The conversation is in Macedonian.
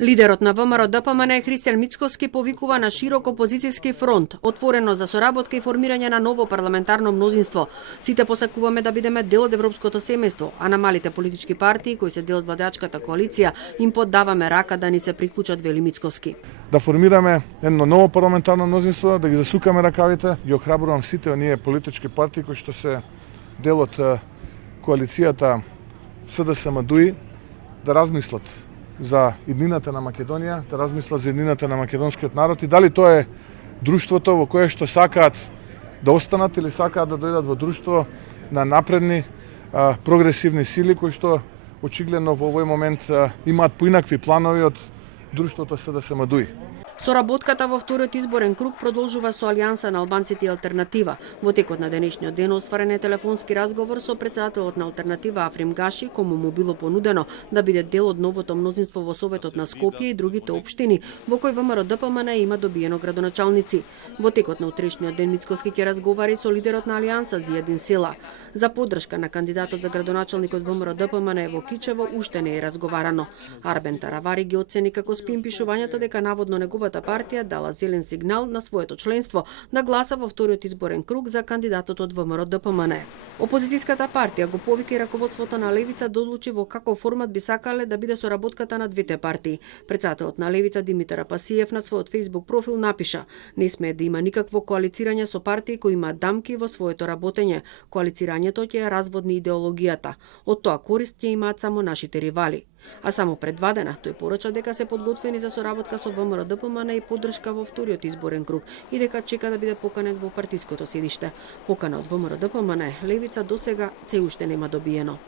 Лидерот на ВМРО-ДПМН Христијан Мицкоски повикува на широк опозицијски фронт, отворено за соработка и формирање на ново парламентарно мнозинство. Сите посакуваме да бидеме дел од европското семејство, а на малите политички партии кои се дел од владеачката коалиција им поддаваме рака да ни се приклучат, вели Мицкоски. Да формираме едно ново парламентарно мнозинство, да ги засукаме ракавите, ги охрабрувам сите оние политички партии кои што се дел од коалицијата СДСМ-ДУИ да размислат за иднината на Македонија, да размислат за иднината на македонскиот народ и дали тоа е друштвото во кое што сакаат да останат или сакаат да дојдат во друштво на напредни, прогресивни сили кои што очигледно во овој момент имаат поинакви планови од друштвото СДСМ-ДУИ. Соработката во вториот изборен круг продолжува со Алијанса на албанците и Алтернатива. Во текот на денешниот ден остварен е телефонски разговор со претседателот на Алтернатива Африм Гаши, кому му било понудено да биде дел од новото мнозинство во Советот на Скопје и другите општини, во кој ВМРО-ДПМН има добиено градоначалници. Во текот на утрешниот ден Мицкоски ќе разговари со лидерот на Алијанса Зиједин Села. За поддршка на кандидатот за градоначалник од ВМРО-ДПМН во Кичево уште не е разговарано. Арбен Таравари ги оцени како спин пишувањата дека наводно неговата партија дала зелен сигнал на своето членство да гласа во вториот изборен круг за кандидатот од ВМРО-ДПМН. Опозицијската партија го повика и раководството на Левица да одлучи во каков формат би сакале да биде соработката на двете партии. Претседателот на Левица Димитар Апасиев на својот Facebook профил напиша: "Не смее да има никакво коалицирање со партии кои имаат дамки во своето работење. Коалицирањето ќе ја разводни идеологијата. Од тоа корист ќе имаат само нашите ривали." А само пред 2 дена тој порача дека се подготвени за соработка со ВМРО-ДПМН и поддршка во вториот изборен круг и дека чека да биде поканет во партиското седиште. Покана од ВМРО-ДПМН Левица досега се уште нема добиено.